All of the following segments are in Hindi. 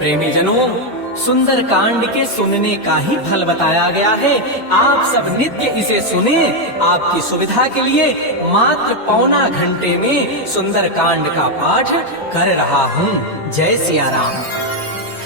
प्रेमी जनों, सुंदर कांड के सुनने का ही फल बताया गया है। आप सब नित्य इसे सुने। आपकी सुविधा के लिए मात्र पौना घंटे में सुंदर कांड का पाठ कर रहा हूँ। जय सिया राम।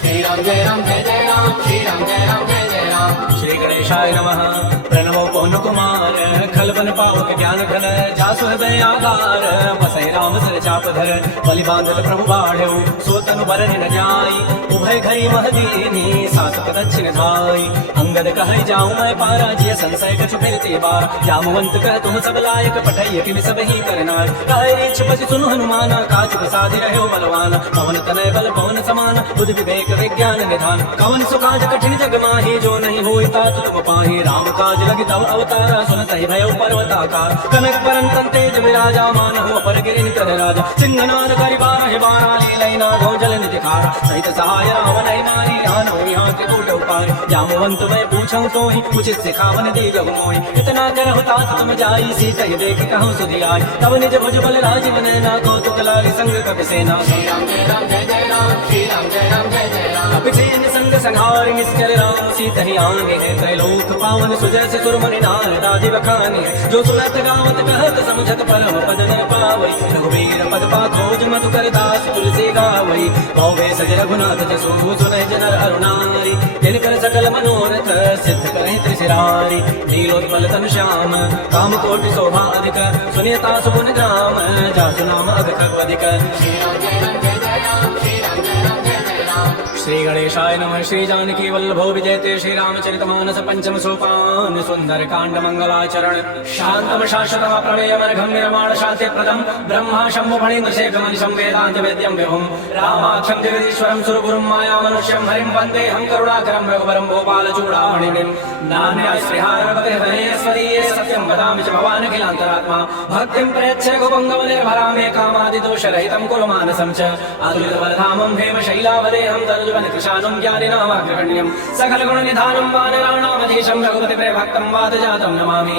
श्री राम जय राम जय जय राम, श्री राम जय राम जय जय राम। श्री गणेशाय नमः। प्रणमो पवन कुमार, खलबन पावक ज्ञान घन, जासु हृदय आधार, बसै राम सर चाप धर, बलि बांधल प्रभु बाढ़ो, सो तनु बरन न जाई, उभय घरी महदीनी, सास दक्षिण धाई। अंगद कह जाऊं मैं पारा, जिय संशय कछु फिरते बार, जामवंत कह तुम सब लायक, पठैय किम सब ही करनार। कह इच्छपति सुनु हनुमाना, काज प्रसादि रहो बलवान, पवन तनय बल पवन समान, बुद्धि विवेक विज्ञान निधान। कवन सुकाज कठिन जग माही, जो नहीं होई तात तुम पाही। राम काज लगी तव अवतारा, सुनत ही भयो पर्वताकार। कनक परन तेज विराजा, मानहु अपर गिरिन कर राजा। सिंहनाद करि बारह बारा, लीलई नागो जल निधि खारा। सहित सहाय रावण मारी, आनो यहाँ के कोट उपारी। जामवंत मैं पूछऊं तो ही, उचित सिखावन दे जग मोहि। इतना करहु तात तुम जाई, सीता ही देख कहूँ सुधि आई। तब निज भुज बल राजीव नैना, कौतुक लारि संग कपि सेना। श्री राम जय राम जय जय राम, श्री राम जय राम जय जय राम। कपि सेन संग संहार निश्चल राम, सीता ही आगे है त्रैलोक पावन। सुजय से सुरमणि नार दादी बखानी, जो सुनत गावत कहत समझत परम पद न पावई। रघुवीर पद पाखोज मधु कर दास तुलसी गावई। भौवे सज रघुनाथ जसु, सुनहि जनर अरुणारी। तिनकर सकल मनोरथ, सिद्ध करहि त्रिशिरारी। नीलोत्पल तनु श्याम, काम कोटि शोभा अधिक, सुनियता सुगुण ग्राम, जासु नाम अगत अधिक। श्री राम जय राम जय जय राम, श्री राम जय राम जय जय राम। श्री गणेशाय नमः। श्री जानकी वल्लभो विजयते, श्री रामचरितमानस पंचम सोपान। सुंदर कांड मंगलाचरण, शांतम शाश्वतम प्रमेय मनघम निर्माण शांति प्रदम। ब्रह्मा शंभु फणीन्द्र शेखमनिशं वेदांत वेद्यं विभुम। रामाक्षं जगदीश्वरं सुरगुरुं माया मनुष्यं हरिं वन्दे हम करुणाकरं रघुवरं भोपाल चूड़ामणिं। नान्याश्रिहारपते हरेश्वरीये, सत्यं वदामि च भवान् अखिलान्तरात्मा। भक्तिं प्रयच्छ रघुपङ्गव निर्भरा मे, कामादिदोषरहितं कुरु मानसं च। अतुलितबलधामं हेमशैलावदेहं, तनुजवन कृशानं ज्ञानिनामाग्रगण्यं। सकलगुणनिधानं वानराणामधीशं, रघुपति प्रियभक्तं वातजातं नमामि।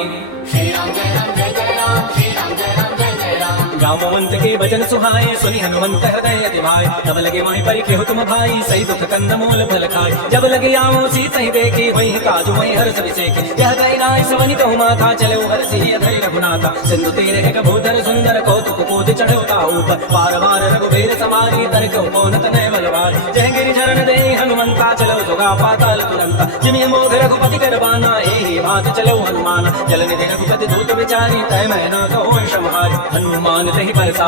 श्री राम जय राम जय जय राम, श्री राम जय राम जय जय राम। जामवंत के वचन सुहाए, सुनि हनुमंत हृदय अति भाई। तब लगे मोहि परिखेहु तुम भाई, सही दुख कंद मूल फल खाई। जब लगे आवो सीता ही देखी, वही काजु वही हर्ष विसेखी। यह कहि नाय सवनि कहु माथा, चले हर्षि धरि रघुनाथा। सिंधु तीर एक भूधर सुंदर, कौतुक कोटि चढ़ौ ताऊ पर। बार बार रघुबीर समारी, तरकौ पौन तनय बलवान। जय गिरि चरण दे हनुमंता, चलो सुगा पाताल तुरंता। जिमि मोघ रघुपति कर बाना, एहि बात चलो हनुमान। जल निधि रघुपति दूत विचारी, तय मैना कहो समहारी। हनुमान तहि परसा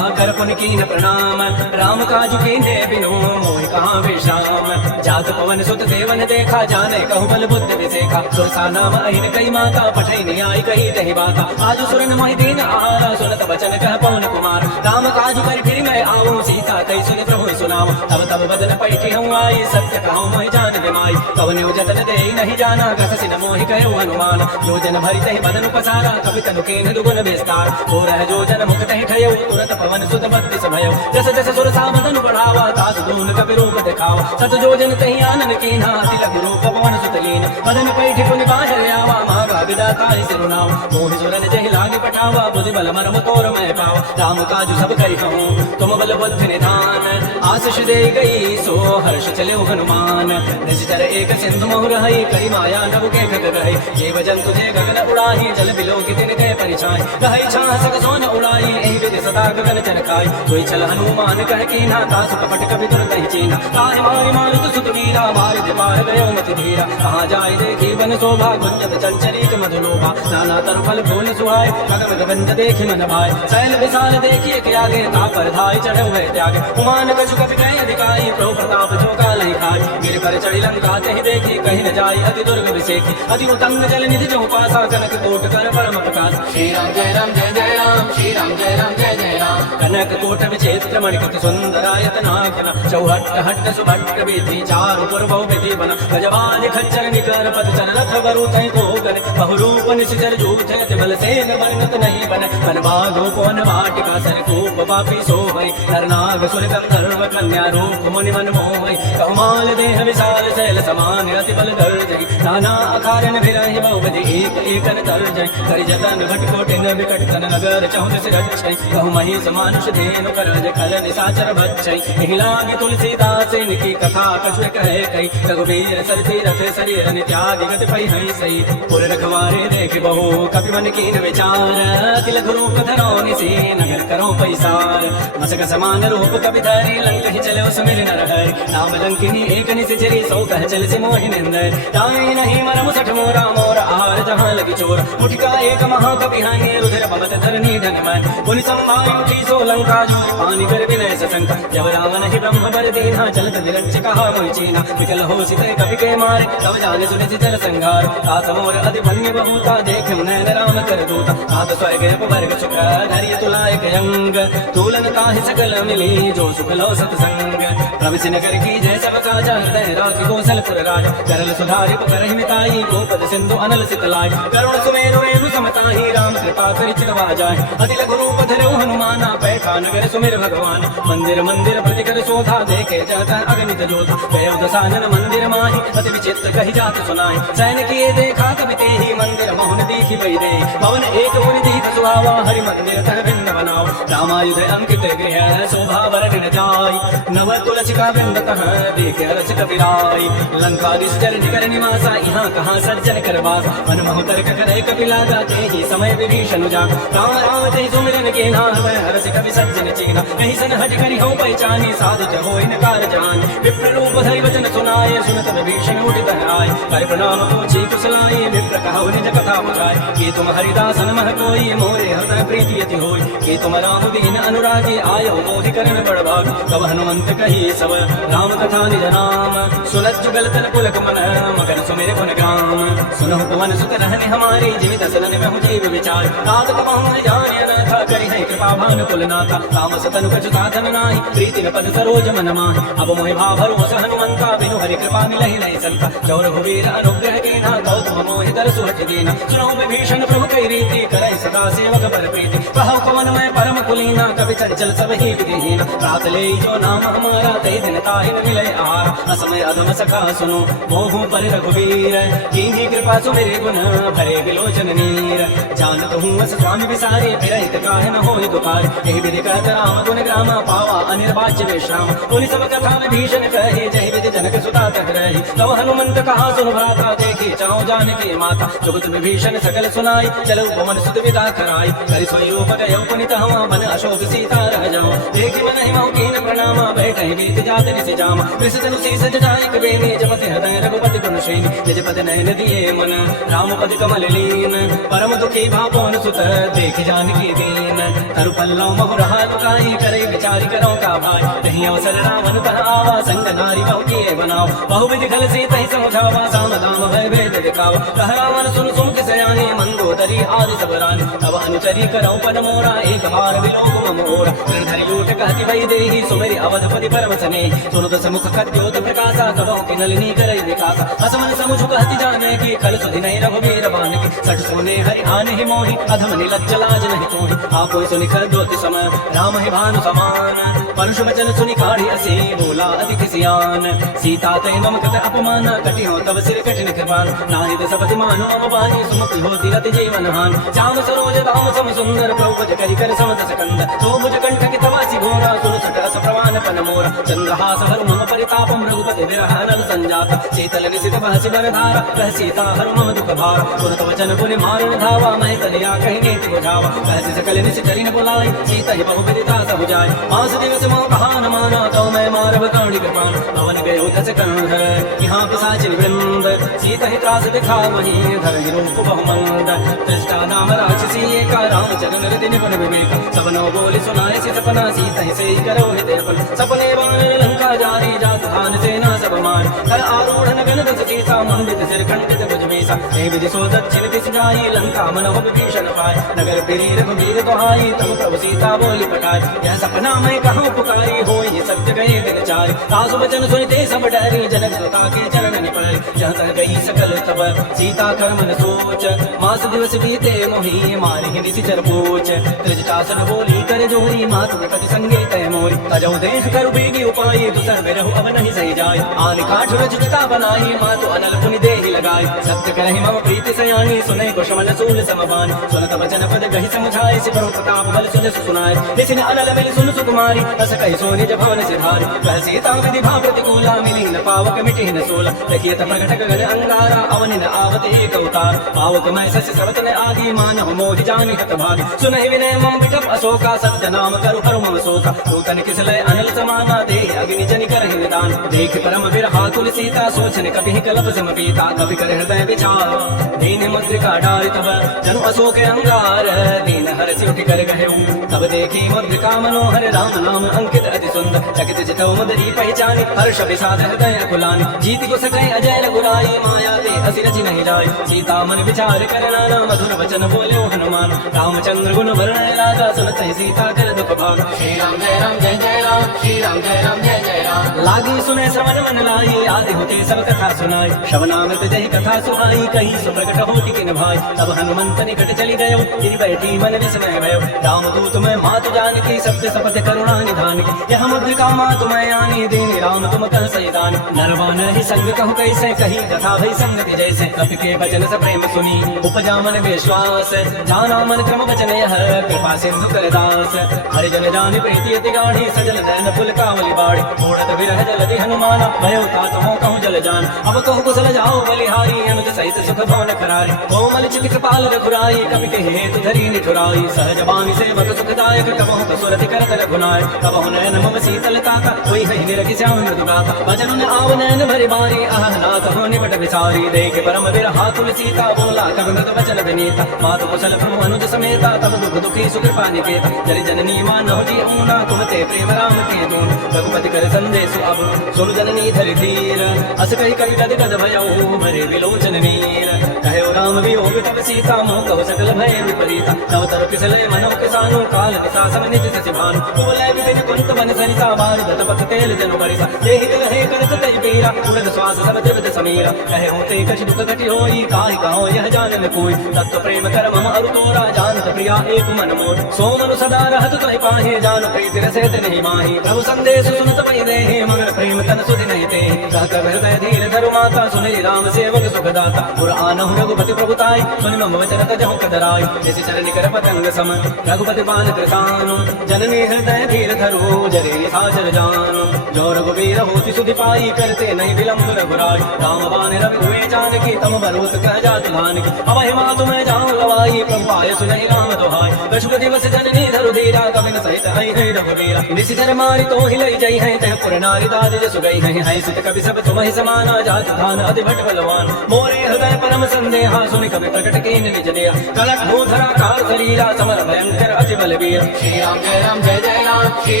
कर पुन कीन प्रणाम, राम काजु कीन्हे बिनु मोहि कहाँ विश्राम। जात पवन सुत देवन देखा, जाने कहु बल बुद्धि विसेखा। सुरसा नाम अहिन कई माता, पठै न्याय कही तहि बाता। आजु सुरन मोहि दीन आहारा, सुनत वचन कह पवन कुमार। राम काजु करि फिर मैं आऊँ, सीता कहि सुनि प्रभु सुनाव। तब बदन पैठी हूँ आई, सत्य कहूँ मोहि जान बिमाई। कवन्यो जतन देहि नहीं जाना, घसि न मोहि कहो हनुमान। योजन भरि तहि बदन पसारा, कपि तनु कीन्ह दुगुन विस्तार। सोरह जोजन मुख तहि ठयो, तुरत पवन सुत बत्तीस भयो। जस जस सुरसा मदन बढ़ावा, तास दून कपि रूप दिखावा। सत जोजन तहि आनन कीन्हा, अति लघु रूप पवन सुत लीन। बदन पैठी पुनि बाढ़ आवा, मागा विधाता सिरुनावा। मोहि सुरन जहि लागे पठावा, बुद्धि बल मरम तोर मैं पावा। राम काजु सब करि कहूँ, तुम बल बुद्धि निधान। आशीष दे गई सो हर्ष चले हनुमान। निश्चर एक सिंधु मोह रही, करी माया नभ के खग गए। जीव जंतु जे गगन उड़ाही, जल बिलो की दिन गए परिछाई। कहि छासक सोन उड़ाई, एहि विधि सदा गगन चरकाई। सोई चल हनुमान कह कीन्हा, तासु कपट कपि तुरत ही चीन्हा। ताहि मारि मारुत सुत वीरा, मारि दिपार गयो मति धीरा। कहाँ जाय देखी बन शोभा, गुंजत चंचरीक मधुलोभा। नाना तरु फल फूल सुहाय, खगमग गंध देखि मन भाय। शैल विशाल देखिए के आगे, तापर धाय चढ़े हुए त्यागे। उमान कछु कपि कहि अधिकाई, प्रभु प्रताप जो कालहि खाई। गिर पर चढ़ी लंका तहि देखी, कहि न जाय अति दुर्ग विसेखी। अति उतंग जल निधि जो पासा, कनक कोट कर परम प्रकाश। श्री राम जय राम जय जय राम, श्री राम जय राम जय जय राम। कनक कोट विचित्र मणिकृत सुंदरायत नाखना। चौहट्ट हट्ट सुभट्ट विधि, चारु पुरबौ विधि बन। गजवान खच्चर निकर पद चल, रथ बरु तहि कोगन। बहुरूप निश्चर जूझत, बल सेन वर्णत नहीं बन। बन बाघो पवन वाटिका, सर कूप पापी सोहै। नरनाग सुर गंधर्व कन्या, रूप मुनि मन मोहै। कौमाल देह विशाल, शैल समान अति बल दर्जै। नाना अकारन भिरहि बहुविधि, एक एकन तर्जै। करि जतन भट कोटिन विकट तन, नगर चहुँ दिस रक्षै। कहु महि मानुष धेनु करज खल निशाचर बच्चै एहि लागे तुलसीदास इनकी कथा कछु कहे कई रघुबीर सर तीरथ शरीर त्याग गति पै हई सही पुर रखवारे देख बहु कपि मन कीन विचार तिल गुरु धरो निसी नगर करो पैसार मसक समान रूप कपि धरि लंक ही चलो सुमिर नर हरि नाम लंकिनी एक निसिचरी सौ कह चल से मोहि निंदर ताई नहीं मरम सठ मोरा मोर आहार जहाँ लगी चोर मुठिका एक महाकपि हानि रुधिर भवत धरनी धन मन पुनि संभाय उठी सो लंका जो पानी कर विनय सशंका जब रावण ही ब्रह्म बर दीना चलत निरंच कहा मोहि चीना विकल हो सिते कपि के मारे तब जाने सुनि चितर संघार तात मोर अति पुण्य बहुता देख नैन राम कर दूता तात स्वर्ग वर्ग सुख धैर्य तुलाय अंग तूलन ताहि सकल मिली जो सुख लो सत्संग प्रविश नगर की जय सब काजा राखी कौशलपुर राज करल सुधारि करहि मिताई गोपद सिंधु अनल सितलाय करुण सुमेरु रेणु समताहि राम कृपा करि चिरवा जाय अति लघु रूप धरौ हनुमाना बैठा नगर सुमिर भगवान मंदिर मंदिर प्रति कर शोभा देखे जाता अगणित जोधा गयो दसानन मंदिर माहि अति विचित्र कहि जात सुनाई सैन किए देखा कवि तेहि मंदिर मोहन देखी वै दे भवन एक मुनि दीप सुहावा हरि मंदिर तह भिन्न बनाओ रामायुध अंकित गृह शोभा वर्णन जाय नव तुलसी का वृंद तह देख रस कपिराय लंकादिश चर निकर निवासा यहाँ कहाँ सज्जन करवास मन मोह तर्क करे कपिला गाते ही समय विभीषण जा राम राम ते सुमिरन के नाम हरस कपि सज्जन चीना कहीं सन हट करी हो पहचानी साधु हो इनकार जान विप्र रूप धरि वचन सुनाए सुनत विभीषण उठित आय कर प्रणाम पूछी कुशलाय विप्र कहु निज कथा बुझाय कि तुम हरिदासन मह कोई मोरे हृदय प्रीति अति होय कि तुम राम दीन अनुरागी आयो मोहि करण बड़ भाग तब हनुमंत कही सब राम कथा निज नाम सुनत जुगल तन पुलक मन मगन सुमेर गुण ग्राम सुनहु पवन सुत रहने हमारी जीवित सलन में जीव विचार तात कमाऊं जाने अनाथा करि है कृपा भान कुलनाथा राम सतन कछु साधन नाही प्रीति न पद सरोज मन माहि अब मोहि भाव भरोस हनुमंता बिनु हरि कृपा मिलहि नहीं संता जो रघुवीर अनुग्रह के ना गौतम मोहि दर सुहट दीना सुनो विभीषण प्रभु कई रीति करे सदा सेवक पर प्रीति कहु पवन में परम कुलीना कवि चंचल सब ही विधिहीन रात ले जो नाम हमारा ते दिन ताहि न मिले आर असमय अधम सखा सुनो मोहु पर रघुवीर कीन्ही कृपा सुमेरे गुण भरे विलोचन नीर जानत हूँ अस स्वामी विसारे फिरहित काहे न होहि दुकार एहि विधि कहत राम गुण ग्राम पावा अनिर्वाच्य विश्राम पुनि सब कथा विभीषण कहे जय विधि जनक सुता तह रही तब हनुमंत कहा सुन भ्राता देखे चाहो जानकी माता जुगत विभीषण सकल सुनाई चलो पवन सुत विदा कराई करि सोई रूप गयो पुनित हवा बन अशोक सीता रह जाओ देखि मन हिमौ कीन प्रणाम बैठहि बीत जात निस जाम विस तनु शीस जटाई कबेनी जपति हृदय रघुपति गुण श्रेणी निज पद नयन दिए मन राम पद कमल लीन परम दुखी भापोन सुत देख जानकी दीन तरु पल्लव महु रहा लुकाई करे विचारि करो का भाई तहि अवसर रावण तह आवा संग नारी बहु किए बनाओ बहु विधि खल से तहि समझावा साम दाम भय भेद दिखावा कह रावण सुन सुन के सयाने मंदोदरी आदि सब रानी तब अनुचरी करौ पद मोरा एक बार विलोक मोरा धरि लूट कहति वै देहि सुमेरि अवधपति परम सने सुनत समुख कद्योत प्रकाशा कबहु कि नलिनी करई विकासा असमन समुझ कहति जाने की खल सुधि नहीं रघुवीर बान की सठ सुने हरि आने ही मोहि अधम निलज्ज लाज नहीं तोहि आपो सुनि खद्योति समय राम ही भानु समान परुष वचन सुनि काढ़ी असी बोला अति किसियान सीता तै मम कत अपमान कटियो तब सिर कठिन कृपान नाहि दस पति मानो मम बानी सुमति होति रति जीवन हान श्याम सरोज राम सम सुंदर प्रभु करि कर समत सकंद तो भुज कंठ की तवासी घोरा सुर सकस प्रवान पन मोरा चंद्रहास हर मम परितापम रघुपति विरह नल संजात शीतल निशित बहसि बरधारा कह सीता हर मम दुख भार सुनत वचन पुनि मारन धावा मैं तनिया कहि नीति बुझावा कहसि सकल निशिचरि न बुलाय सीता ही बहु विदिता सब जाय मास दिवस मोह कहान माना तो मैं मारव कर्णि कृपान पवन गयो दस कर्ण धर यहाँ पिशाचिन वृंद सीता ही त्रास दिखा वही धर रूप बहु मंद दृष्टा नाम राक्षसी एका राम चरण रति निपुण विवेक सबनो बोली सुनाए से सपना सीता ही से करो हितेपन सपने वानर लंका जारी जात धान सेना सब मान कर आरूढ़ नगन दस सीता मंडित सिर खंडित भुज मीसा हे विधि सो दक्षिण दिस जाई लंका मन हो विभीषण पाय नगर फिरी रघुवीर दुहाई तब प्रभु सीता बोली पठाई यह सपना मैं कहूँ पुकारी हो सत्य गए दिन चार सासु वचन सुनते सब डरी जनक सुता के चरण निपल जहाँ तक गई सकल तब सीता कर मन सोच मास दिवस बीते मोहि मारि निशिचर पूछ त्रिजटासन बोली कर जोरी मातु पति संगे तय मोरी तजौ देख कर बेगी उपाय दुसर बिरहु अब नहीं सही जाय आन काठ रचिता बनाई मातु अनल पुनि देहि लगाई सत्य करहि मम प्रीति सयानी सुने कुशमल सूल समबान सुनत वचन पद गहि समुझाए सिपरो प्रताप बल सुजस सुनाए निसिन अनल बलि सुन सुकुमारी अस कहि सो निज भवन सिधारी कह सीता विधि भा प्रतिकूला मिली न पावक मिटि न सोला देखिए प्रकट गगन अंगारा अवनि न आवत एक अवतार पावक मैं सस स्रवत न आगी मानव मोहि जानि हत भागी सुनहि विनय मम बिटप अशोका सत्य नाम करु हरु मम शोका दूतन किसलय अनल समाना दे अग्नि जनि करहि निदान देख परम विरहा कुल सीता सोचन कभी कलप सम पीता कभी कर हृदय विचार दीन मुद्रिका डारि तब जनु अशोक अंगार दीन हरसि उठि कर गहे तब देखी मुद्रिका मनोहर राम नाम अंकित अति सुंदर चकित चितौ मुदरी पहचानी हर्ष विषाद हृदय कुलानी जीति को सकै अजय रघुराई माया ते असि रचि नहीं जाय सीता मन विचार कर नाना मधुर वचन बोले हनुमान रामचंद्र गुण वर्णय राजा सुनत सीता कर दुख भाग श्री राम जय राम जय जय राम श्री राम जय राम जय जय राम लागी सुने श्रवण मन लाई आदि होते सब कथा सुनाई श्रवणामृत जहि कथा सुहाई कही सुप्रकट होती किन भाई तब हनुमंत निकट चली गयो गिरि बैठी मन विस्मय भयो राम दूत मैं मातु जानकी सत्य सपथ करुणा निधान की यह मुद्रिका मातु मैं आनी देनी राम तुम कह सैदान नरवान ही संग कहु कैसे कही कथा भई संगति जैसे कपि के वचन से प्रेम सुनी उपजा मन विश्वास जाना मन क्रम वचन यह कृपा सिंधु कर दास हरिजन जान प्रीति अति गाढ़ी सजल नैन फुल कावली बाड़ी मोड़त विरह जलधि हनुमान भयो तात मोह कहूँ जल जान अब कहूँ कुशल जाओ बलिहारी अनुज सहित सुख भवन करारी कोमल चित कृपाल रघुराई कपि के हेतु धरी निठुराई सहज बानी सेवक सुखदायक कबहु कसुरति करत रघुनाय कबहु नयन मम शीतलता का कोई है निरखि श्याम मृदुगाता वचन न आव नयन भरि बारी आह नाथ हो निबट विसारी देख परम विरहा तुल सीता बोला कब मृद वचन विनीता मातु कुशल प्रभु अनुज समेता तब दुख दुखी सुकृपा निकेता जरि जननी मानहु जी ऊना तुम ते प्रेम राम के दून रघुपति कर संदेश अब सुन जननी धरि धीर अस कहि कवि गद गद भयउ भरे विलोचन नीर कहो राम वियोग तब सीता मोह कहु सकल भय विपरीता तब तरु किसलय मनो किसानो काल दिशा सम निज सचिभान बोले विपिन कुंत मन सरिसा बार दत पथ तेल जनु बरिसा जेहि दिल है करत तज पीरा उरद श्वास सब त्रिविध समीरा कहे होते कछ दुख घटि होई काहि कहो यह जानन कोई तत्व प्रेम कर मम अरु तोरा जानत प्रिया एक मन मोर सो मनु सदा रहत तहि पाहे जान प्रीति रसत नहीं माही प्रभु संदेश सुनत पै देहि मगर प्रेम तन सुधि नहीं ते कह कर हृदय धीर धरु माता सुनि राम सेवक सुखदाता पुर आनहु रघुपति प्रभुताई सुनि मम वचन तजहु कदराई जैसे चरण कर पतंग सम रघुपति बाण कृतानु जननी हृदय धीर धरो जरे साजर जानु जो रघुवीर होति सुधि पाई करते नहीं विलंब रघुराई राम बाण रवि हुए जानकी तम बरोत कह जात धान की अब हे मातु मैं जाऊं लवाई प्रभु आय सुनहि राम दोहाई कछुक दिवस जननी धरु धीरा कबिन सहित हई है रघुवीरा निशिचर मारी तो हिलई जई है तह पुर नारी दाद जसु गई है सित कवि सब तुम ही समाना जात धान अति भट बलवान मोरे हृदय परम संदेहा सुनि कवि प्रकट के निज दिया कलट धरा कार शरीरा समर भयंकर अति बलवीर श्री राम जय राम जय जय राम श्री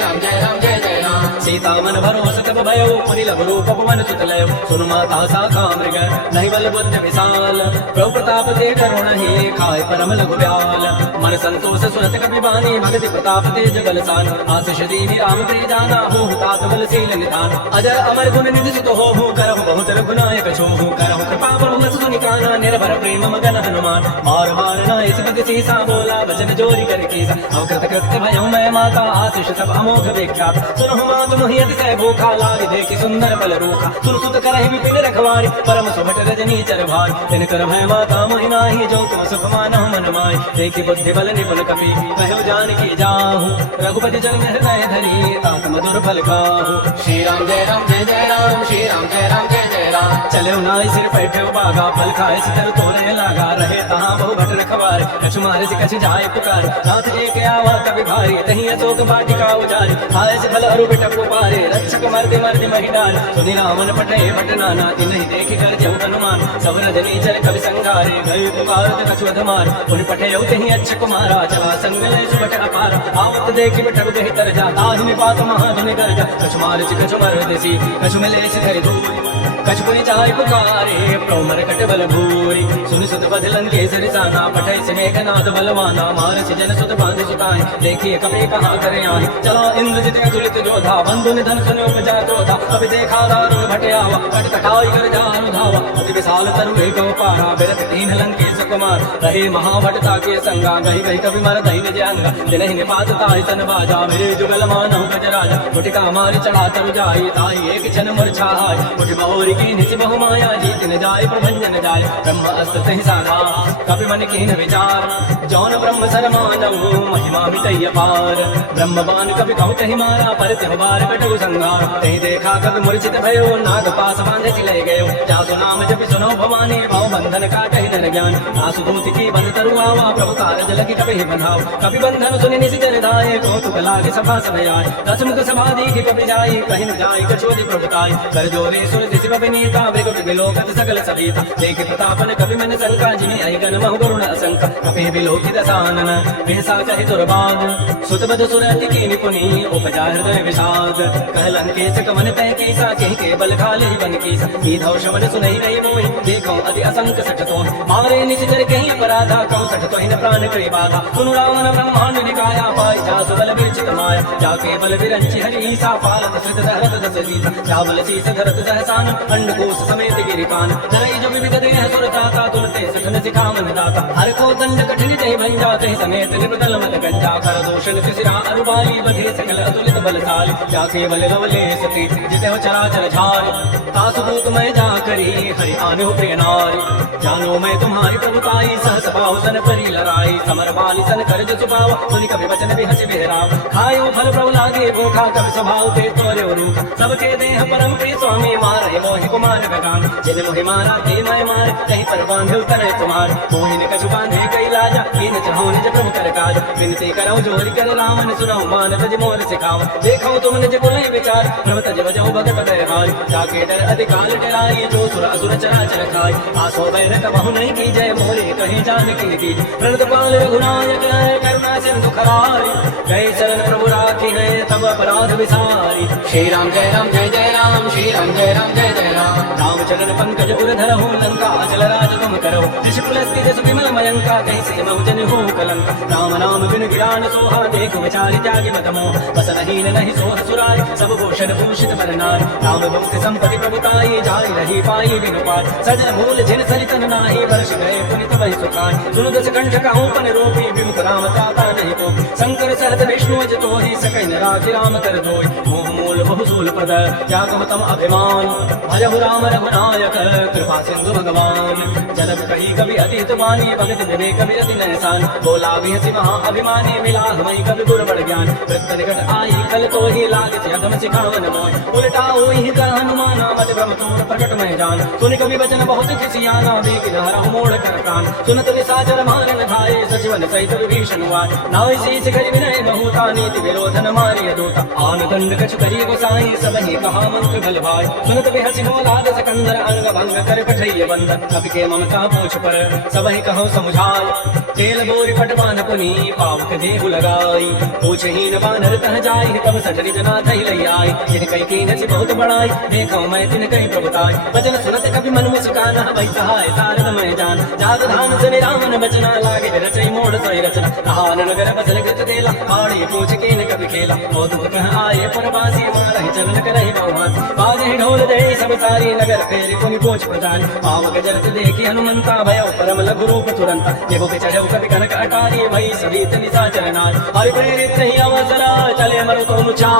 राम जय राम जय जय राम सीता मन भरोस तब भयो मुनि लघु रूप पवन सुत लयो सुनु माता साखा मृग नहीं बल बुद्ध विशाल प्रभु प्रताप ते करुण ही खाए परम लघु ब्याल मन संतोष सुनत कपि बानी भगति प्रताप तेज बलसान आशीष दीनी राम प्रिय जाना मोहि तात बलशील निधान अजर अमर गुण निधि सुत होहु करहु बहुत रघुनायक छोहु करहु कृपा बहु सुत निकाना निर्भर प्रेम मगन हनुमान मार मार नाय सुपति सीसा बोला वचन जोरी कर कीसा अवकृत कृत्य भयउ मैं माता आशीष सब अमोघ विख्यात सुनहु मातु मोहि सह भूखा लारि देखि सुंदर बल रूखा सुन सुत करहि विपिन रखवारी परम सुभट रजनी चर भाई तिन कर भय माता मोहि नाहि जो तुम सुख मानहु मन माहि देखि बुद्धि बल निपुण कपि कहु जानकी जाहु रघुपति जन हृदय धरि तात मधुर फल खाहु श्री राम जय राम जय जय राम श्री राम जय राम जय जय राम चले नाई सिर बैठे बागा फल खाए सिर तोरे लागा रहे तहाँ बहु भट रखवार कछु मारे से कछु जाए पुकार नाथ एक आवा कवि भारी तही अशोक वाटिका उजारी आए से फल अरु बिटप पारे रक्षक मर्दि मर्दि महिडार सुनि रामन पटे पटनाना तिन्हि देखि कर जहु हनुमान सब रजनी चर कवि संगारे गए पुकारत कछु अधमार पुनि पटे तही अच्छ कुमारा चला संग ले सुबट अपार आवत देखि बिटप गहि तर जा ताहि पात महाधुनि कर जा कछु मारे से कछु मर्दि कछु मिले से धरि धूल कछु पुनि चाय पुकारे प्रमर कट बल भूरी सुनि सुत बदलन के सरिसाना पठै से मेघनाद बलवाना मार से जन सुत बांधि सुताए देखिए कभी कहाँ करे आए चला इंद्रजित अतुलित जोधा बंधु निधन सुनि उपजा क्रोधा कभी देखा दारुण भटे आवा कट कटाई कर जानु धावा अति विशाल तरु एक पारा बिरत तीन लंके सुकुमार रहे महाभटता के संगा गही गही कभी मर दही निज अंगा जिन्हि निपात ताहि सन बाजा मेरे जुगल मानहु गज राजा मुटिका मारि चढ़ा तरु जाई ताहि एक क्षण मूर्छा आय मुठि बाहुरी की निस बहु माया जीत न जाय प्रभंजन जाय ब्रह्म अस्त्र तहि साधा कपि मन कीन विचार जौन ब्रह्म सरमानव महिमा मिटय पार ब्रह्म बान कपि कहु कहि मारा पर त्योहार कटु संगार तहि देखा कपि मूर्छित भयो नाग पास बांधे चिले गयो जासु नाम जपि सुनो भवानी भव बंधन काटहि नर ज्ञान आसु भूति की बंध तरुआवा प्रभु कारज लगी कपि बंधाओ कपि बंधन सुनि निसि जन धाये कौतुक लागे सभा समयाय दस मुख समाधि की कपि जाई कहि न जाई कछोदि प्रभुताई कर जोरे सुर दिसि विनीता मृग विलोकत सकल सभीता देख प्रतापन कपि मन शंका जिनि आई गण महु गरुण असंक कपि विलोकित दसानन बेसा कहि दुर्बाद सुत बद सुरति की निपुनि उपजा हृदय विषाद कहलन केस कमन तय कीसा कहि के बल खाले बन कीसा ईधौ शमन सुनहि रही मोहि देखौ अति असंक सठतो मारे निज जर कहि अपराधा कौ सठतो हिन प्राण करि बाधा सुनु रावण ब्रह्मांड निकाया पाई जासु बल विरचित माया जाके बल विरंचि हरि ईसा पालत श्रित धरत दस सीता जाबल शीस धरत सहसान अंडकोश समेत गिरिकान जरई जो विविध देह सुर ताता तुलते सठन सिखावन दाता हर को दंड कठिन तहि भंजा तहि समेत निपतल मत गंजा कर दोषण तिसरा अरुबाली बधे सकल अतुलित बलशाली जाके बल लवले सती जिते चराचर झारी तासु दूत मैं जा करी हरि आनु प्रिय नारी जानो मैं तुम्हारी प्रभुताई सहस पाहु सन परी लड़ाई समर बाली सन कर जो सुपाव सुनि कवि वचन भी हंसी बेहराव खायो फल प्रभु लागे भूखा कवि स्वभाव ते तोरे रूख सबके देह परम प्रिय स्वामी मारे मोहि कुमार बगान जिन मोहि मारा ते मैं मार कहीं पर बांधे उतर तुम्हार मोहि ने कछु बांधे कई लाजा इन चाहो निज प्रभु कर काज विनती करो जोरि कर रामन सुनाओ मान तज मोर सिखाओ देखो तुम निज कुलय विचार प्रभु तज बजाओ भगत पद हार जाके डर अधिकाल डराई जो सुर असुर चराचर खाई आसो बैर कबहु नहीं की जय मोरे कहीं जान की प्रणत पाल रघुनायक करुणा सिंधु खरारी जय शरण प्रभु राखी है तब अपराध विसारी श्री राम जय राम जय जय राम श्री राम जय राम जय जय राम राम चरण पंकज उर धरहु लंका अचल राज तुम करो ऋषिकुल स्थित सुविमल मयंका कहीं से बहुजन हो कलंका राम नाम बिन गिरान सोहा देख विचारि त्यागी मत मोह बस नहीं नहीं सोह सुराय सब भूषण भूषित बरनार राम भक्त संपत्ति प्रभुताई जाय रही पाई बिनु पार सजन मूल जिन सरितन नाही वर्ष गए पुनित वही सुखाय सुन दस कंठ कहूँ पन रोपी विमुख राम ताता नहीं को शंकर सहत विष्णु अज तो ही सकैन राखि राम कर धोय मोह मूल बहुसूल पद त्यागम तम अभिमान भजहु राम रघुनायक कृपा सिंधु भगवान जलद कही कवि अतीत वाणी भगत विवे कवि रति नयसान बोला भी हसी महा अभिमानी मिला हमई कवि गुर बड़ ज्ञान वृत्त निकट आई कल तो ही लाग अधम सिखावन मोय उल्टा हुई कर हनुमाना मत भ्रम तोड़ प्रकट में जान सुन कवि वचन बहुत खिसियाना देखिन हरहु मोड़ कर कान सुनत निशाचर मारन धाये सचिवन सहित विभीषण वाय नाय शीस करि विनय बहुता नीति विरोधन मारिय दूता आन दंड कछु करिय गोसाई सबहि कहा मंत्र बल भाई सुनत बिहसि मोलाद सकंदर अंग भंग कर पठैय बंधन कपि के ममता पूछ पर सबहि कहो समुझाय तेल बोरि पट बांध पुनि पावक देहु लगाई पूछहीन बानर तह जाय तब सठरि जना थई लई आई जिन कई कीन सि बहुत बड़ाई देखो मैं तिन कई प्रभुताई वचन सुनत कपि मन मुस्काना वै सहाय सारद मैं जान जात धाम से रामन बचना लागे रचई मोड़ सोई रचना कहान नगर बसल कृत देला आड़ी पूछ कीन कपि खेला ओ दूत आए परवासी मारहि चलन करहि बहुवासी बाजे ढोल दे सब सारी नगर फेरी पुनि पोछ पधारी पावक जरत देखि हनुमंता भयो परम लघु रूप तुरंत देवो के चढ़ो कवि कनक अटारी भई सहित निशाचर नार हरि प्रेरित ही अवसरा चले मरु तो मुचा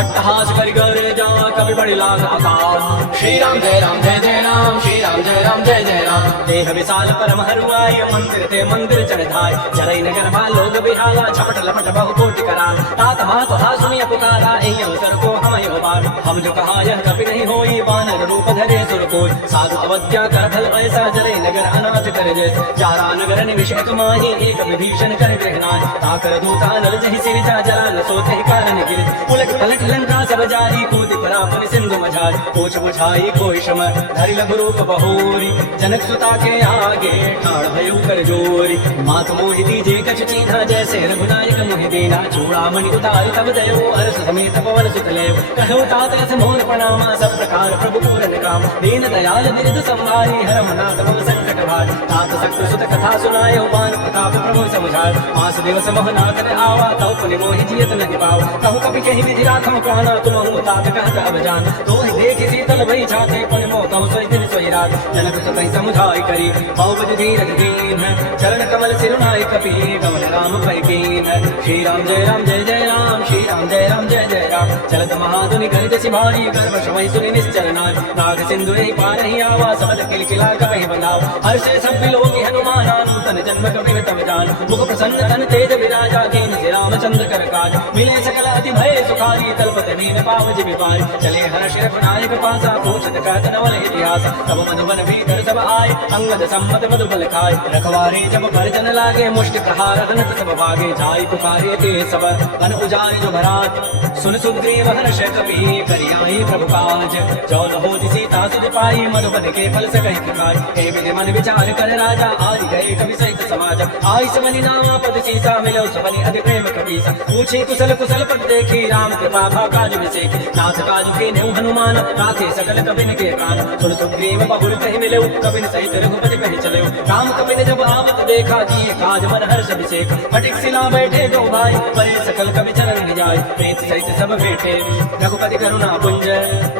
अट्टहास करि गरे जा कवि बड़ी लाग आकाश श्री राम जय राम जय जय राम श्री राम जय राम जय जय राम देह विशाल परम हरुआय मंदिर ते मंदिर चढ़ धाय जरई नगर भा लोग बिहाला छपट लपट बहु कोटि कराल तात मात हा सुनिय पुकारा एहि अवसर को हमयो बार हम जो कहा यह कभी नहीं होई बानर रूप धरे सुर कोई साधु अवज्ञा कर फल ऐसा जरई नगर अनाथ कर जैसे चारा नगर निविषक माही एक विभीषण कर ग्रहणाय ताकर दूता नल जहि सिरिजा जरा न सोते कारण गिर उलट पलट लंका सब जारी कूद परा पुनि सिंधु मझारी पूछ बुझाई कोई शम धरि लघु रूप बहोरी जनक सुता के आगे ठाड़ भयउ कर जोरी मात मोहि दीजे कछ चीन्हा जैसे रघुनायक मोहि दीना चूड़ामणि उतार तब दयो हर्ष समेत पवन सुत लेव कहो तात रस मोर प्रणामा सब प्रकार प्रभु पूरन काम दीन दयाल बिरद संभारी हरम नाथ मम संकट भार तात सक्त सुत कथा सुनायो बान प्रताप प्रभु समुझाय मास दिवस मोह नाथ ने आवा तौ पुनि मोहि जियत नहीं पाव कहु कपि कहि विधि राखम प्राणा तुम तात कहत अब जान तो देख शीतल भई छाते पुनि मोह कहु सोई दिन सोई राज जनक सुतहि समुझाई करी बहुबद धीरज दीन चरण कमल सिरुनाई कपि कमल राम पै कीन श्री राम जय राम जय जय राम श्री राम जय राम जय जय राम चलत महाधुनि गरित सिभारी गर्भ समय सुनि निश्चर नाय नाग सिंधु ही पार ही आवा सबल किलकिला कपि बंधाव हर्षे सब बिलोकी हनुमान नूतन जन्म कपि तब जान मुख प्रसन्न तन तेज विराजा कीन श्री रामचंद्र कर काज मिले सकल अति भय सुखारी तलपत मीन पावज विपारी चले हर्ष रघुनायक पासा पूछत कहत नवल इतिहास तब मधुबन भीतर सब आए अंगद सम्मत मधुबल खाए रखवारे जब भरजन लागे मुष्टि प्रहार हनत सब भागे जाय पुकारे ते सब बन उजारे जो भरात सुन सुग्रीव हर्ष कपि करियाई प्रभु काज जौन होति सीता सुध पाई मधुबन के फल से कहि प्रकार हे विधि मन विचार कर राजा आदि गए कवि सहित समाज आई समनि नामा पद सीसा मिलो सबनि अति प्रेम कपीसा पूछे कुशल कुशल पद देखी राम कृपा भा काज विसेखी नाथ काज के नेउ हनुमान राखे सकल कपिन के कान सुन सुग्रीव बहुर कहि मिलो कपिन सहित रघुपति कहि चले राम कपिन जब आवत देखा जी काज मन हर्ष विसेख फटिक सिला बैठे दो भाई परे सकल कवि चरण जाय प्रीत सहित सब बैठे रघुपति करुणा पुंज